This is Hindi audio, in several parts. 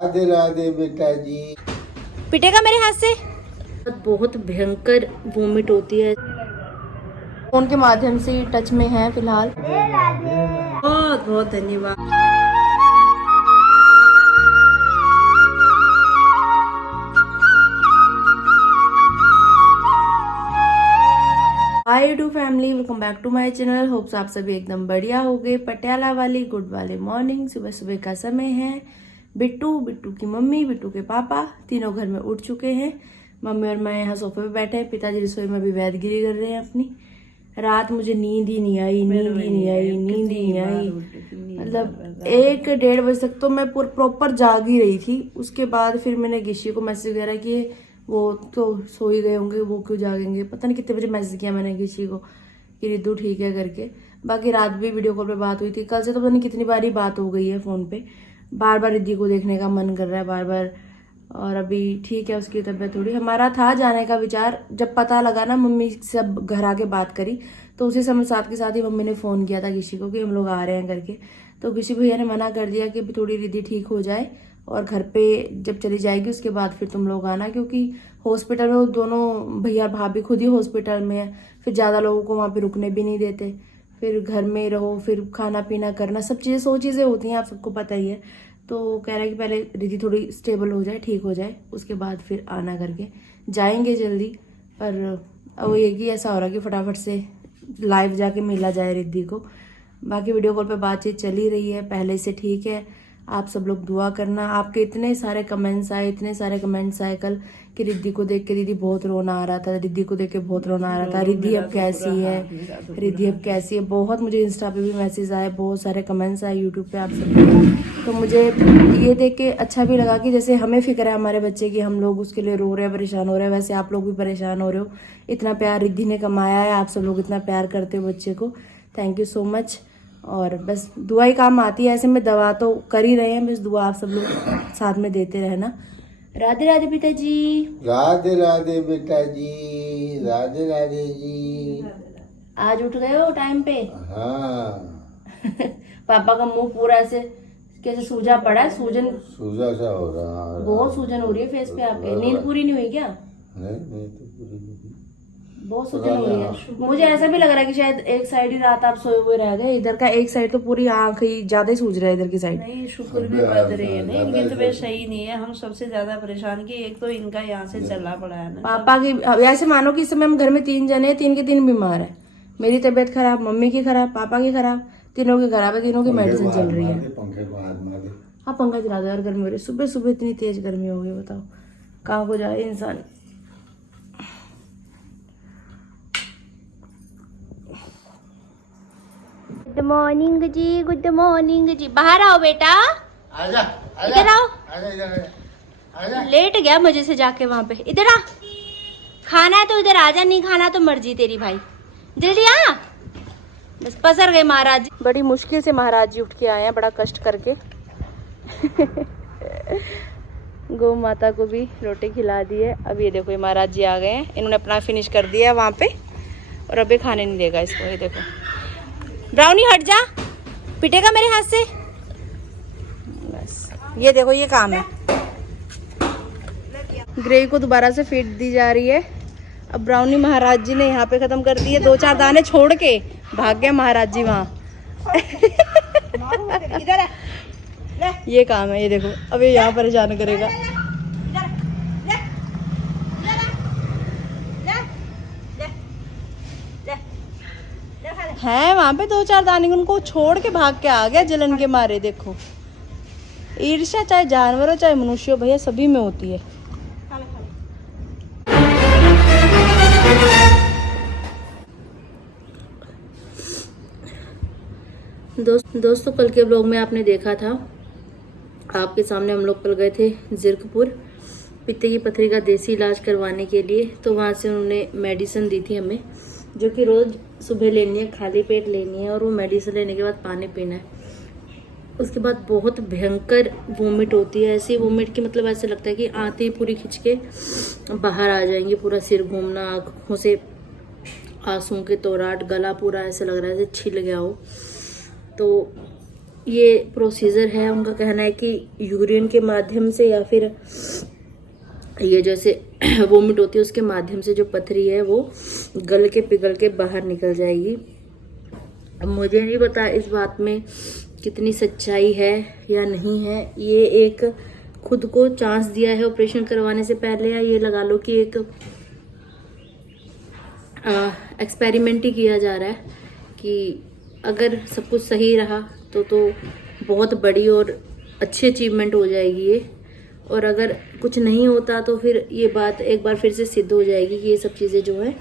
राधे राधे बेटा जी। पिटेगा मेरे हाथ से। बहुत भयंकर वोमिट होती है। फोन के माध्यम से टच में है फिलहाल। बहुत बहुत धन्यवाद। Hi YouTube family, welcome back to my channel. Hopes आप सभी एकदम बढ़िया हो गए। पटियाला वाली गुड वाले मॉर्निंग, सुबह सुबह का समय है। बिट्टू की मम्मी, बिट्टू के पापा तीनों घर में उठ चुके हैं। मम्मी और मैं यहाँ सोफे पे बैठे हैं। पिताजी रसोई में भी वैदगिरी कर रहे हैं अपनी। रात मुझे नींद ही नहीं आई। मतलब 1-1:30 बजे तक तो मैं प्रॉपर जाग ही रही थी। उसके बाद फिर मैंने गिशी को मैसेज वगैरह किए। वो तो सो ही गए होंगे, वो क्यों जागेंगे। पता नहीं कितने बजे मैसेज किया मैंने गिशी को कि रिद्धू ठीक है करके। बाकी रात भी वीडियो कॉल पे बात हुई थी। कल से तो पता नहीं कितनी बार ही बात हो गई है फोन पे। बार बार रिद्धि को देखने का मन कर रहा है बार बार। और अभी ठीक है उसकी तबीयत थोड़ी। हमारा था जाने का विचार, जब पता लगा ना मम्मी सब घर आके बात करी तो उसी समय साथ के साथ ही मम्मी ने फोन किया था गिशी को कि हम लोग आ रहे हैं करके। तो गिशी भैया ने मना कर दिया कि थोड़ी रिद्धि ठीक हो जाए और घर पे जब चली जाएगी उसके बाद फिर तुम लोग आना, क्योंकि हॉस्पिटल में वो दोनों भैया भाभी खुद ही हॉस्पिटल में है। फिर ज्यादा लोगों को वहां पे रुकने भी नहीं देते। फिर घर में रहो, फिर खाना पीना करना, सब चीजें 100 चीजें होती हैं, आप सबको पता ही है। तो कह रहा है कि पहले रिद्धि थोड़ी स्टेबल हो जाए, ठीक हो जाए, उसके बाद फिर आना करके। जाएंगे जल्दी, पर अब ये कि ऐसा हो रहा है कि फटाफट से लाइव जाके मिला जाए रिद्धि को। बाकी वीडियो कॉल पे बातचीत चल ही रही है पहले से, ठीक है। आप सब लोग दुआ करना। आपके इतने सारे कमेंट्स आए कल कि रिद्धि को देख के दीदी बहुत रोना आ रहा था, रिद्धि को देख के बहुत रोना आ रहा था, रिद्धि अब कैसी है, रिद्धि अब कैसी है। बहुत मुझे इंस्टा पे भी मैसेज आए, बहुत सारे कमेंट्स आए यूट्यूब पे आप सब। तो मुझे ये देख के अच्छा भी लगा कि जैसे हमें फिक्र है हमारे बच्चे की, हम लोग उसके लिए रो रहे हैं, परेशान हो रहे हैं, वैसे आप लोग भी परेशान हो रहे हो। इतना प्यार रिद्धि ने कमाया है, आप सब लोग इतना प्यार करते हो बच्चे को। Thank you so much. और बस दुआ ही काम आती है। ऐसे में दवा तो कर ही रहे हैं, बस दुआ आप सब लोग साथ में देते रहना। राधे राधे पिताजी। राधे राधे बेटा जी। राधे राधे जी। आज उठ गए हो टाइम पे? हाँ। पापा का मुंह पूरा ऐसे कैसे सूजा पड़ा है, सूजन सूजा सा हो रहा है। बहुत सूजन हो रही है फेस पे आपके। नींद पूरी नहीं हुई क्या? नहीं तो पूरी नहीं। बहुत सूजन हो रही है। मुझे ऐसा भी लग रहा है कि शायद एक साइड ही रात आप सोए हुए रह गए। इधर का एक साइड तो पूरी आंख ही ज्यादा ही सूज रहा है, इधर की साइड। नहीं, शुक्र भी बढ़ रही है। नहीं, इनकी तबीयत सही नहीं है। हम सबसे ज्यादा परेशान की एक तो इनका यहाँ से चलना पड़ा है ना। पापा की ऐसे मानो कि इस समय हम घर में 3 जने हैं, 3 के 3 बीमार है। मेरी तबीयत खराब, मम्मी की खराब, पापा की खराब, तीनों की खराब है। तीनों की मेडिसिन चल रही है। पंखे को हाथ मार दे। हाँ पंखा चला दो यार, गर्मी हो रही है। सुबह सुबह इतनी तेज गर्मी हो गई, बताओ कहाँ को जाए इंसान। गुड मॉर्निंग जी, गुड मॉर्निंग जी। बाहर आओ बेटा, आजा इधर आओ। आजा इधर आजा। लेट गया मजे से जाके वहां पे। इधर आ, खाना है तो इधर आजा, नहीं खाना तो मर्जी तेरी भाई। जल्दी आ। बस पसर गए महाराज जी। बड़ी मुश्किल से महाराज जी उठ के आए हैं, बड़ा कष्ट करके। गौ माता को भी रोटी खिला दी है। अब ये देखो ये महाराज जी आ गए हैं, इन्होंने अपना फिनिश कर दिया है वहां पे और अभी खाने नहीं देगा इसको। ये देखो ब्राउनी हट जा, पिटेगा मेरे हाथ से। बस ये देखो ये काम है। ग्रेवी को दोबारा से फीड दी जा रही है। अब ब्राउनी महाराज जी ने यहाँ पे खत्म कर दी है। 2-4 दाने छोड़ के भाग गए महाराज जी वहाँ। ये काम है, ये देखो अब ये यहाँ परेशान करेगा। है वहां पे 2-4 दाने, उनको छोड़ के भाग के आ गया जलन के मारे। देखो ईर्ष्या चाहे जानवर हो चाहे मनुष्य हो भैया, सभी में होती है। दोस्तों कल के ब्लॉग में आपने देखा था, आपके सामने हम लोग कल गए थे जीरकपुर पित्ते की पथरी का देसी इलाज करवाने के लिए। तो वहाँ से उन्होंने मेडिसिन दी थी हमें, जो कि रोज सुबह लेनी है, खाली पेट लेनी है। और वो मेडिसिन लेने के बाद पानी पीना है। उसके बाद बहुत भयंकर वोमिट होती है। ऐसी वोमिट की मतलब ऐसे लगता है कि आते ही पूरी खिंच के बाहर आ जाएंगी, पूरा सिर घूमना, आँखों से आंसू के तोराट, गला पूरा ऐसे लग रहा है जैसे छिल गया हो। तो ये प्रोसीजर है। उनका कहना है कि यूरिन के माध्यम से या फिर ये जैसे वोमिट होती है उसके माध्यम से जो पथरी है वो गल के पिघल के बाहर निकल जाएगी। अब मुझे नहीं पता इस बात में कितनी सच्चाई है या नहीं है। ये एक खुद को चांस दिया है ऑपरेशन करवाने से पहले, या ये लगा लो कि एक एक्सपेरिमेंट ही किया जा रहा है कि अगर सब कुछ सही रहा तो बहुत बड़ी और अच्छी अचीवमेंट हो जाएगी ये, और अगर कुछ नहीं होता तो फिर ये बात एक बार फिर से सिद्ध हो जाएगी कि ये सब चीज़ें जो है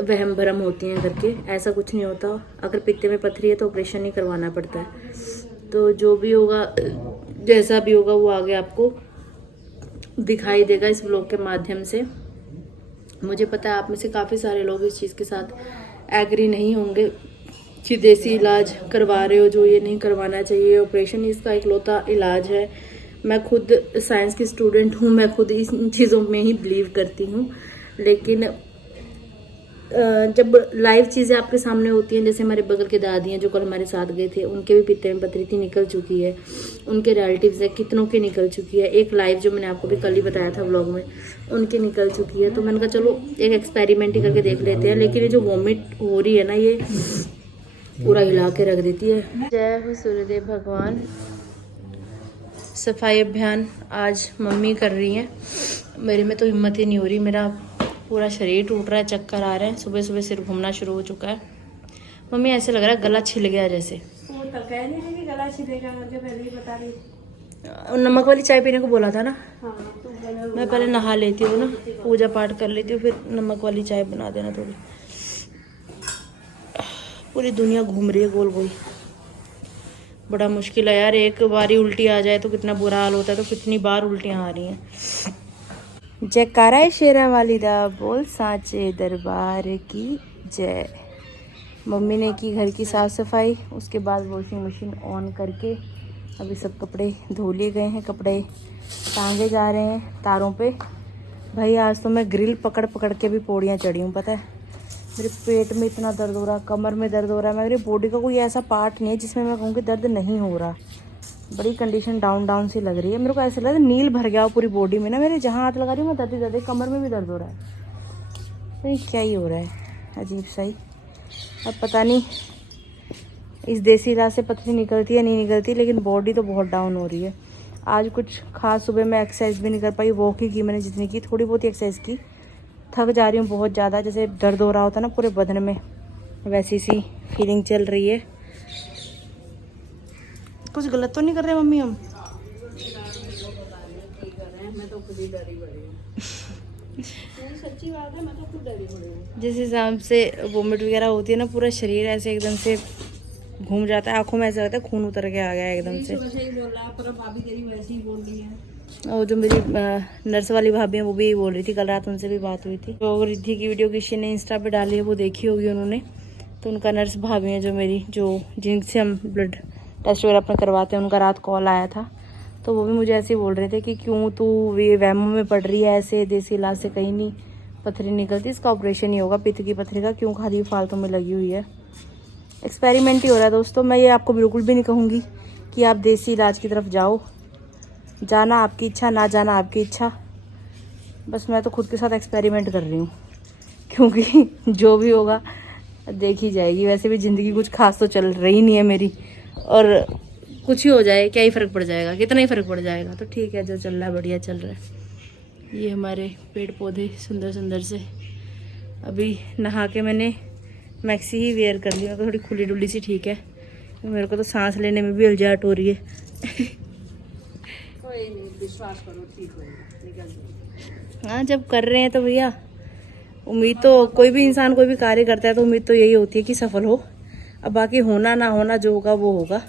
वहम भरम होती हैं करके। ऐसा कुछ नहीं होता। अगर पित्ते में पथरी है तो ऑपरेशन ही करवाना पड़ता है। तो जो भी होगा, जैसा भी होगा, वो आगे आपको दिखाई देगा इस ब्लॉग के माध्यम से। मुझे पता है आप में से काफ़ी सारे लोग इस चीज़ के साथ एग्री नहीं होंगे कि देसी इलाज करवा रहे हो जो ये नहीं करवाना चाहिए। ऑपरेशन इसका इकलौता इलाज है। मैं खुद साइंस की स्टूडेंट हूँ, मैं खुद इन चीज़ों में ही बिलीव करती हूँ, लेकिन जब लाइव चीज़ें आपके सामने होती हैं, जैसे हमारे बगल के दादी हैं जो कल हमारे साथ गए थे, उनके भी पित्ते में पथरी थी, निकल चुकी है। उनके रिलेटिव्स है, कितनों की निकल चुकी है। एक लाइव जो मैंने आपको भी कल ही बताया था व्लॉग में, उनकी निकल चुकी है। तो मैंने कहा चलो एक एक्सपेरिमेंट ही करके देख लेते हैं। लेकिन ये जो वॉमिट हो रही है ना, ये पूरा हिला के रख देती है। जय हो सूर्यदेव भगवान। सफाई अभियान आज मम्मी कर रही हैं। मेरे में तो हिम्मत ही नहीं हो रही, मेरा पूरा शरीर टूट रहा है, चक्कर आ रहे हैं, सुबह सुबह सिर घूमना शुरू हो चुका है। मम्मी ऐसे लग रहा है गला छिल गया जैसे। वो तो कह नहीं रही गला छिलेगा, मुझे पहले ही बता रही। नमक वाली चाय पीने को बोला था ना। हाँ, तो मैं पहले नहा लेती हूँ ना, पूजा पाठ कर लेती हूँ, फिर नमक वाली चाय बना देना थोड़ी। पूरी दुनिया घूम रही है गोल गोल। बड़ा मुश्किल है यार, एक बार ही उल्टी आ जाए तो कितना बुरा हाल होता है, तो कितनी बार उल्टियाँ आ रही हैं। जयकारा शेरा वालिदा बोल सांचे दरबार की जय। मम्मी ने की घर की साफ़ सफाई, उसके बाद वॉशिंग मशीन ऑन करके अभी सब कपड़े धो लिए गए हैं। कपड़े टांगे जा रहे हैं तारों पे। भाई आज तो मैं ग्रिल पकड़ पकड़ के भी पौड़ियाँ चढ़ी हूँ। पता है मेरे पेट में इतना दर्द हो रहा, कमर में दर्द हो रहा है। मेरी बॉडी का कोई ऐसा पार्ट नहीं है जिसमें मैं कहूँ कि दर्द नहीं हो रहा। बड़ी कंडीशन डाउन सी लग रही है। मेरे को ऐसा लग रहा है नील भर गया पूरी बॉडी में ना। मेरे जहाँ हाथ लगा रही हूँ मैं दर्द ही दर्द, कमर में भी दर्द हो रहा है। तो क्या ही हो रहा है अजीब सा ही। अब पता नहीं इस देसी इलाज से पथरी निकलती है नहीं निकलती, लेकिन बॉडी तो बहुत डाउन हो रही है। आज कुछ खास सुबह मैं एक्सरसाइज भी नहीं कर पाई। वॉक ही की मैंने जितनी की, थोड़ी बहुत ही एक्सरसाइज की। थक जा रही हूँ बहुत ज़्यादा, जैसे दर्द हो रहा होता ना पूरे बदन में, वैसी सी फीलिंग चल रही है। कुछ गलत तो नहीं कर रहे मम्मी हम? मैं तो खुद ही डरी बड़ी हूँ। सच्ची बात है, मैं तो खुद डरी बड़ी हूँ। जिस हिसाब से वोमिट वगैरह होती है ना, पूरा शरीर ऐसे एकदम से घूम जाता है। आंखों में ऐसा लगता है खून उतर के आ गया एकदम से। वैसे ही बोल रहा है, पर भाभी तेरी वैसे ही बोल रही है। और जो मेरी नर्स वाली भाभी है वो भी बोल रही थी, कल रात उनसे भी बात हुई थी। तो रिद्धि की वीडियो किसी ने इंस्टा पे डाली है, वो देखी होगी उन्होंने। तो उनका नर्स भाभी है जो मेरी, जो जिनसे हम ब्लड टेस्ट वगैरह अपना करवाते हैं, उनका रात कॉल आया था। तो वो भी मुझे ऐसे ही बोल रहे थे कि क्यों तू ये वहमों में पड़ रही है, ऐसे देसी इलाज से कहीं नहीं पथरी निकलती, इसका ऑपरेशन ही होगा पित्त की पथरी का, क्यों खाली फालतू में लगी हुई है। एक्सपेरिमेंट ही हो रहा है दोस्तों। मैं ये आपको बिल्कुल भी नहीं कहूँगी कि आप देसी इलाज की तरफ जाओ। जाना आपकी इच्छा, ना जाना आपकी इच्छा। बस मैं तो खुद के साथ एक्सपेरिमेंट कर रही हूँ, क्योंकि जो भी होगा देख ही जाएगी। वैसे भी ज़िंदगी कुछ खास तो चल रही नहीं है मेरी, और कुछ ही हो जाए क्या ही फ़र्क पड़ जाएगा, कितना ही फ़र्क पड़ जाएगा। तो ठीक है, जो चल रहा है बढ़िया चल रहा है। ये हमारे पेड़ पौधे सुंदर सुंदर से। अभी नहा के मैंने मैक्सी ही वेयर कर ली, मैं थोड़ी खुली डुली सी ठीक है। मेरे को तो सांस लेने में भी उलझाहट हो रही है। कोई नहीं, विश्वास करो, ठीक होगा, निकल जाएगा। हाँ, जब कर रहे हैं तो भैया उम्मीद तो कोई भी इंसान कोई भी कार्य करता है तो उम्मीद तो यही होती है कि सफल हो। अब बाकी होना ना होना जो होगा वो होगा।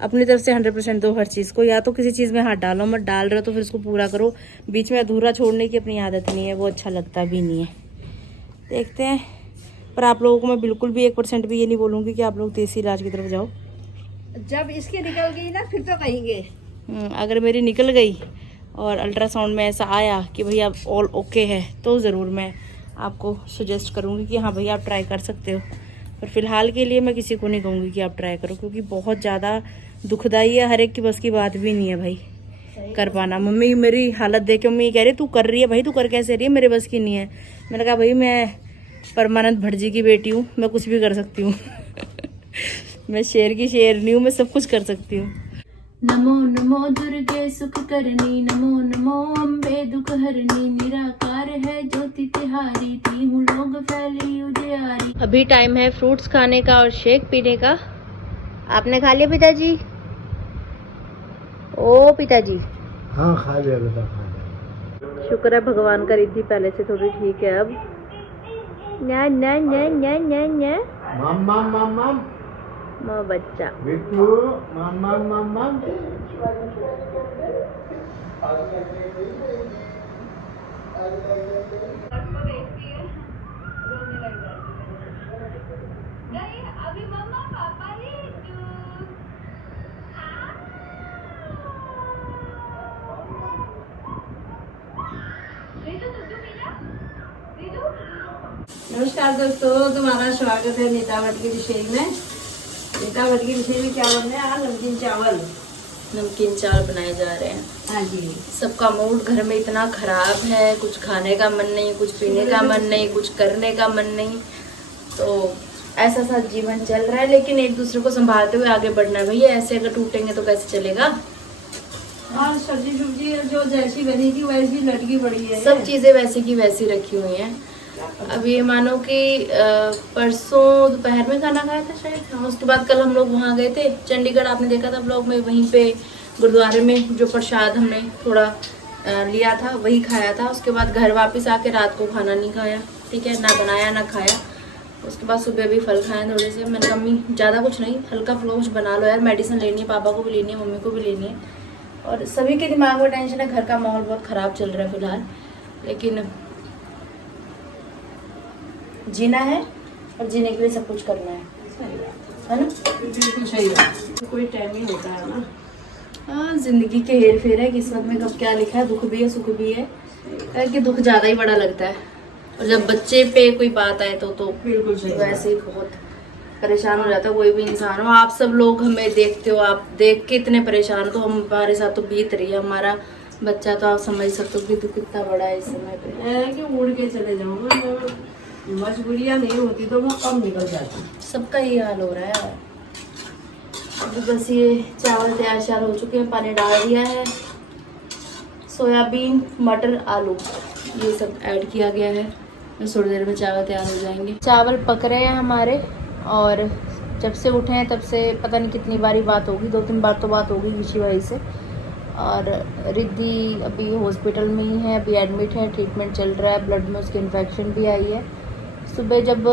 अपनी तरफ से 100% दो हर चीज़ को। या तो किसी चीज़ में हाथ डालो, मत डाल रहे हो तो फिर उसको पूरा करो। बीच में अधूरा छोड़ने की अपनी आदत नहीं है, वो अच्छा लगता भी नहीं है। देखते हैं, पर आप लोगों को मैं बिल्कुल भी 1% भी ये नहीं बोलूँगी कि आप लोग देसी इलाज की तरफ जाओ। जब इसकी निकल गई ना फिर तो कहेंगे। अगर मेरी निकल गई और अल्ट्रासाउंड में ऐसा आया कि भैया अब ऑल ओके है, तो ज़रूर मैं आपको सजेस्ट करूँगी कि हाँ भैया आप ट्राई कर सकते हो। पर फिलहाल के लिए मैं किसी को नहीं कहूँगी कि आप ट्राई करो, क्योंकि बहुत ज़्यादा दुखदाई है, हर एक की बस की बात भी नहीं है भाई कर पाना। मम्मी मेरी हालत देख के मम्मी कह रही तू कर रही है भाई, तू कर कैसे रही है, मेरे बस की नहीं है। मैंने कहा भाई मैं परमानंद भटजी की बेटी हूँ, मैं कुछ भी कर सकती हूँ। मैं शेर की शेरनी हूँ, मैं सब कुछ कर सकती हूँ। नमो नमो दुर्गे सुख करनी, नमो नमो अम्बे दुख हरनी, निराकार है ज्योति तिहारी, ती हूँ लोग फैली उजियारी। अभी टाइम है फ्रूट्स खाने का और शेक पीने का। आपने खा लिया पिताजी? ओ पिताजी। हाँ खा लिया बेटा, खा लिया। शुक्र है भगवान का रिद्धि पहले से थोड़ी ठीक है अब। न्या न्या न्या न्या न्या न्या मम्मा मम्मा माँ बच्चा बिट्टू मम्मा मम्मा। नमस्कार दोस्तों, तुम्हारा स्वागत है नीतावट की रसोई में। नीतावट की रसोई में क्या बन रहा है? आज नमकीन चावल। नमकीन चावल बनाए जा रहे हैं। हाँ जी। सबका मूड घर में इतना खराब है, कुछ खाने का मन नहीं, कुछ पीने का मन नहीं, कुछ करने का मन नहीं। तो ऐसा सा जीवन चल रहा है, लेकिन एक दूसरे को संभालते हुए आगे बढ़ना है भैया। ऐसे अगर टूटेंगे तो कैसे चलेगा। और सब्जी जो जैसी बनी थी वैसी लटकी पड़ी है। सब चीजें वैसी की वैसी रखी हुई हैं। अब ये मानो कि परसों दोपहर में खाना खाया था शायद। हाँ, उसके बाद कल हम लोग वहाँ गए थे चंडीगढ़, आपने देखा था ब्लॉग में। वहीं पे गुरुद्वारे में जो प्रसाद हमने थोड़ा लिया था वही खाया था। उसके बाद घर वापस आके रात को खाना नहीं खाया, ठीक है, ना बनाया ना खाया। उसके बाद सुबह भी फल खाए थोड़े से। मैंने कहा मम्मी ज़्यादा कुछ नहीं, हल्का फुल्का कुछ बना लो यार, मेडिसिन लेनी है, पापा को भी लेनी है, मम्मी को भी लेनी है। और सभी के दिमाग में टेंशन है, घर का माहौल बहुत ख़राब चल रहा है फिलहाल। लेकिन जीना है और जीने के लिए सब कुछ करना है ना? बिल्कुल सही है। कोई टाइम ही होता है ना। हाँ, जिंदगी के हेर फेर है, किस्मत में कब क्या लिखा है, दुख भी है सुख भी है। कि दुख ज़्यादा ही बड़ा लगता है, और जब बच्चे पे कोई बात आए तो बिल्कुल सही। वैसे ही बहुत परेशान हो जाता है कोई भी इंसान हो। आप सब लोग हमें देखते हो, आप देख के इतने परेशान हो, तो हमारे साथ तो बीत रही है। हमारा बच्चा तो आप समझ सकते हो कि दुख कितना बड़ा है इस समय पे। कि उड़ के चले जाऊंगा, मजबूरियाँ नहीं होती तो वो कम निकल जाती। सबका ये हाल हो रहा है। अभी बस ये चावल तैयार श्यार हो चुके हैं, पानी डाल दिया है। सोयाबीन मटर आलू ये सब ऐड किया गया है। बस थोड़ी देर में चावल तैयार हो जाएंगे। चावल पक रहे हैं हमारे, और जब से उठे हैं तब से पता नहीं कितनी बारी बात होगी, 2-3 बार तो बात होगी ऋषि भाई से। और रिद्धि अभी हॉस्पिटल में ही है, अभी एडमिट है, ट्रीटमेंट चल रहा है, ब्लड में उसकी इन्फेक्शन भी आई है। सुबह जब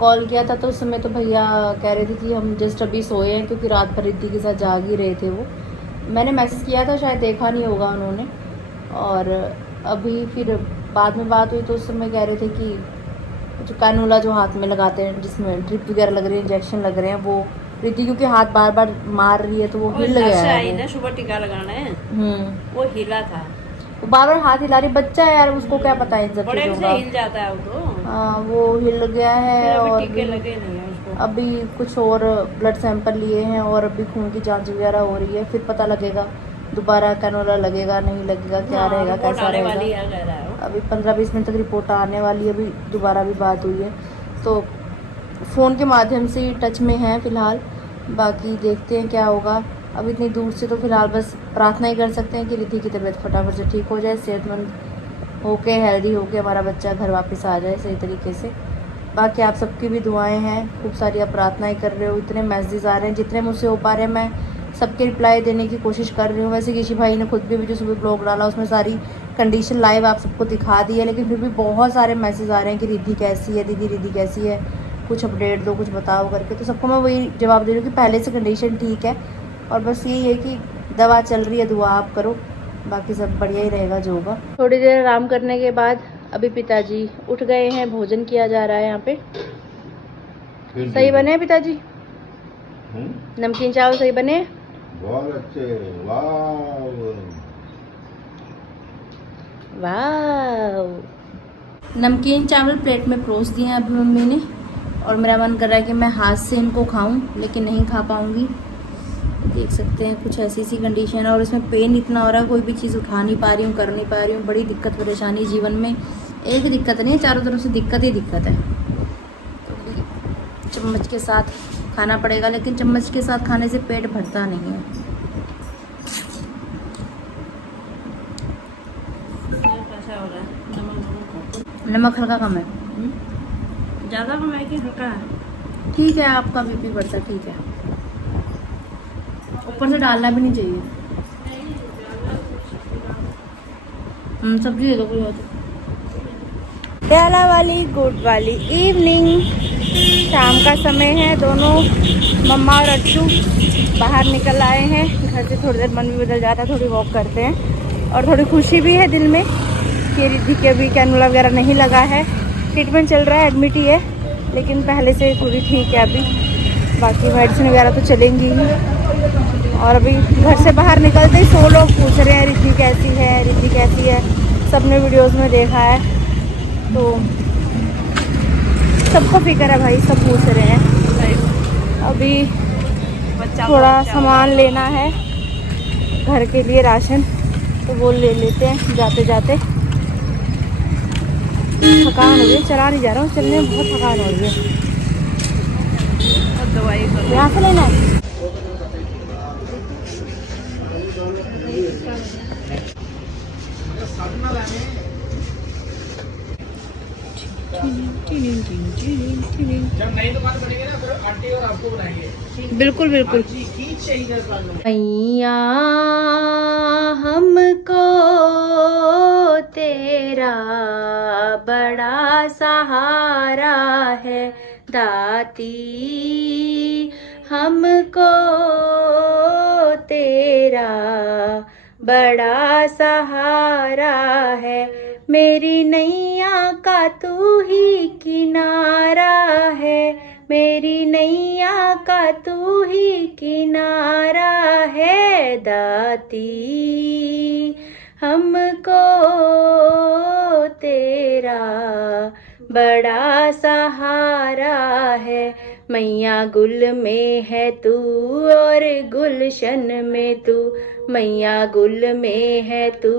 कॉल किया था तो उस समय तो भैया कह रहे थे कि हम जस्ट अभी सोए हैं, क्योंकि रात भर रिद्धि के साथ जाग ही रहे थे वो। मैंने मैसेज किया था, शायद देखा नहीं होगा उन्होंने। और अभी फिर बाद में बात हुई तो उस समय कह रहे थे कि जो कैनुला जो हाथ में लगाते हैं, जिसमें ड्रिप वगैरह लग रही है, इंजेक्शन लग रहे हैं, वो रिद्धि क्योंकि हाथ बार बार मार रही है तो वो हिल गया है ना। सुबह टीका लगाना है, वो हिला था, बार बार हाथ हिला रही। बच्चा है यार, उसको क्या पता है इन सब बड़े चीजों से का। हिल जाता है वो तो। हाँ, वो हिल गया है। और टीके लगे नहीं है उसको। अभी कुछ और ब्लड सैंपल लिए हैं, और अभी खून की जांच वगैरह हो रही है, फिर पता लगेगा दोबारा कैनोला लगेगा नहीं लगेगा, क्या रहेगा कैसा रहेगा। अभी 15-20 मिनट तक रिपोर्ट आने वाली है। अभी दोबारा भी बात हुई है, तो फ़ोन के माध्यम से टच में हैं फ़िलहाल। बाकी देखते हैं क्या होगा। अब इतनी दूर से तो फ़िलहाल बस प्रार्थना ही कर सकते हैं कि रिद्धि की तबीयत फटाफट से ठीक हो जाए, सेहतमंद होके हेल्दी होके हमारा बच्चा घर वापस आ जाए सही तरीके से। बाकी आप सबकी भी दुआएं हैं, खूब सारी आप प्रार्थनाएं कर रहे हो। इतने मैसेज आ रहे हैं, जितने मुझसे हो पा रहे हैं मैं सबके रिप्लाई देने की कोशिश कर रही हूँ। वैसे ऋषि भाई ने खुद भी जो सुबह ब्लॉग डाला उसमें सारी कंडीशन लाइव आप सबको दिखा दी है, लेकिन फिर भी बहुत सारे मैसेज आ रहे हैं कि रिद्धि कैसी है, दीदी रिद्धि कैसी है, कुछ अपडेट दो, कुछ बताओ करके। तो सबको मैं वही जवाब दे रही हूँ कि पहले से कंडीशन ठीक है, और बस यही है कि दवा चल रही है, दुआ आप करो, बाकी सब बढ़िया ही रहेगा जो होगा। थोड़ी देर आराम करने के बाद अभी पिताजी उठ गए हैं, भोजन किया जा रहा है यहाँ पे। सही बने हैं पिताजी? नमकीन चावल सही बने हैं? बहुत अच्छे। वाह वाह। नमकीन चावल प्लेट में परोस दिए हैं अभी मम्मी ने, और मेरा मन कर रहा है कि मैं हाथ से इनको खाऊं, लेकिन नहीं खा पाऊंगी। देख सकते हैं कुछ ऐसी सी कंडीशन है, और इसमें पेन इतना हो रहा है, कोई भी चीज़ उठा नहीं पा रही हूँ, कर नहीं पा रही हूँ। बड़ी दिक्कत परेशानी जीवन में, एक दिक्कत नहीं है, चारों तरफ से दिक्कत ही दिक्कत है। तो चम्मच के साथ खाना पड़ेगा, लेकिन चम्मच के साथ खाने से पेट भरता नहीं है। कैसा हो रहा है? नमक हल्का कम है। ज़्यादा कम है कि हल्का है? ठीक है, आपका बीपी बढ़ता, ठीक है। ऊपर से डालना भी नहीं चाहिए। सब्जी दे दो कोई और। प्याला वाली गुड वाली इवनिंग, शाम का समय है। दोनों मम्मा और अच्चू बाहर निकल आए हैं घर से। थोड़ी देर मन भी बदल जाता है, थोड़ी वॉक करते हैं। और थोड़ी खुशी भी है दिल में कि रिद्धि के अभी कैनुला वगैरह नहीं लगा है, ट्रीटमेंट चल रहा है, एडमिट ही है, लेकिन पहले से थोड़ी ठीक है अभी। बाकी मेडिसिन वगैरह तो चलेंगी ही। और अभी घर से बाहर निकलते ही 100 लोग पूछ रहे हैं रिद्धि कैसी है, रिद्धि कैसी है। सबने वीडियोस में देखा है, तो सबको फिक्र है भाई, सब पूछ रहे हैं। अभी थोड़ा सामान लेना है घर के लिए, राशन, तो वो ले लेते हैं जाते जाते। थकान हो रही है, चला नहीं जा रहा हूँ, चलने में बहुत थकान हो रही है। दवाई यहाँ से लेना है। जब नई दुकान बनेगी ना फिर आंटी और आपको बनाएंगे। बिल्कुल बिल्कुल। मैया हमको तेरा बड़ा सहारा है दाती, हमको तेरा बड़ा सहारा है। मेरी नैया का तू ही किनारा है, मेरी नैया का तू ही किनारा है दाती, हमको तेरा बड़ा सहारा है। मैया गुल में है तू और गुलशन में तू, मैया गुल में है तू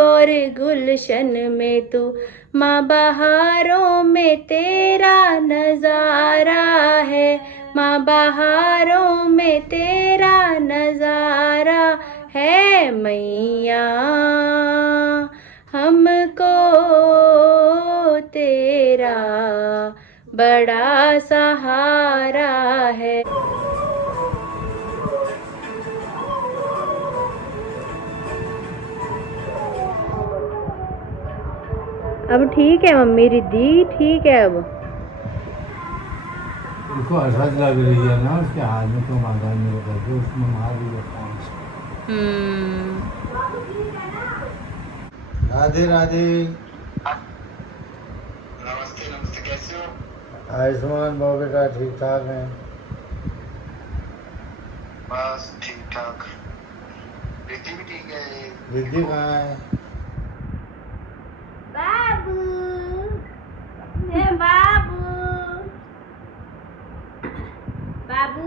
और गुलशन में तू, माँ बहारों में तेरा नजारा है, माँ बहारों में तेरा नजारा है। मैया हमको तेरा बड़ा सहारा है। अब ठीक है मम्मी रिद्धि, ठीक है अब। उसको हसरत लग रही है ना उसके हाथ में, तो मांगा मेरे करके उसमें मार दिया। राधे राधे। नमस्ते नमस्ते, कैसे हो? आयुष्मान बाबू बेटा ठीक ठाक है। बस ठीक ठाक। रिद्धि भी ठीक है। रिद्धि कहाँ है? बाबू, हे बाबू, बाबू,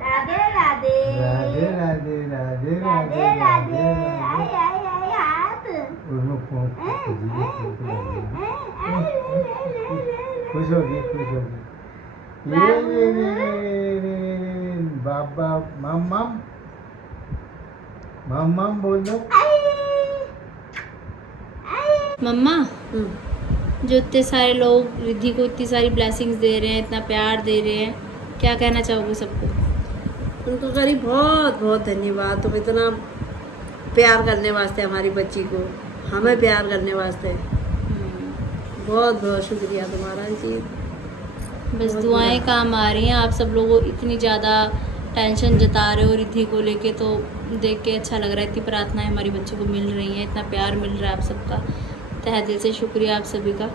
राधे राधे, राधे राधे राधे राधे राधे। आई आई आई हाथ, उसमें खुश होगी खुश होगी। ये बाबा मम्मम मम्मम बोल दो। मम्मा जो इतने सारे लोग रिद्धि को इतनी सारी ब्लेसिंग्स दे रहे हैं, इतना प्यार दे रहे हैं, क्या कहना चाहोगे सबको? उनको करी बहुत बहुत धन्यवाद। तुम इतना प्यार करने वास्ते हमारी बच्ची को, हमें प्यार करने वास्ते बहुत बहुत शुक्रिया तुम्हारा जी। बस दुआएं काम आ रही हैं। आप सब लोगों इतनी ज़्यादा टेंशन जता रहे हो रिद्धि को लेके, तो देख के अच्छा लग रहा है। इतनी प्रार्थनाएं हमारी बच्ची को मिल रही हैं, इतना प्यार मिल रहा है आप सबका, तहे दिल से शुक्रिया आप सभी का।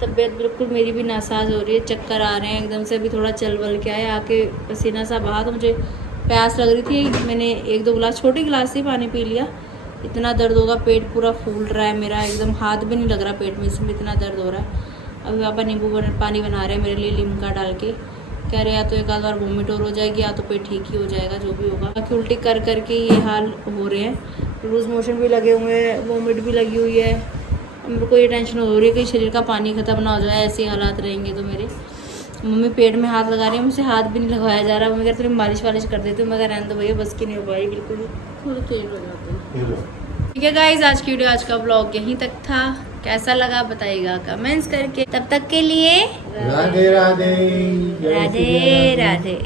तबीयत बिल्कुल मेरी भी नासाज हो रही है, चक्कर आ रहे हैं एकदम से। अभी थोड़ा चल बल के आए, आके पसीना सा बहा, तो मुझे प्यास लग रही थी, मैंने 1-2 गिलास, छोटी गिलास से पानी पी लिया। इतना दर्द होगा, पेट पूरा फूल रहा है मेरा, एकदम हाथ भी नहीं लग रहा पेट में, इसमें इतना दर्द हो रहा है। अभी पापा नींबू पानी बना रहे हैं मेरे लिए लिम्का डाल के, कह रहे या तो एक आध बार वोमिट और हो जाएगी या तो पेट ठीक ही हो जाएगा, जो भी होगा। बाकी उल्टी कर करके ये हाल हो रहे हैं, लूज मोशन भी लगे हुए हैं, वोमिट भी लगी हुई है। मेरे को ये टेंशन हो रही है कि शरीर का पानी खत्म ना हो जाए, ऐसे हालात रहेंगे तो मेरे। मम्मी पेट में हाथ लगा रही है, मुझसे हाथ भी नहीं लगाया जा रहा। मम्मी कहते थोड़ी मालिश वालिश कर देती हूँ, मगर रहने दो भैया, बस की नहीं हो पाई बिल्कुल भी, थोड़ी तेज हो जाते हैं। ठीक है गाइज, आज की वीडियो, आज का ब्लॉग यहीं तक था। कैसा लगा बताइएगा कमेंट्स करके। तब तक के लिए राधे राधे, जय श्री राधे राधे।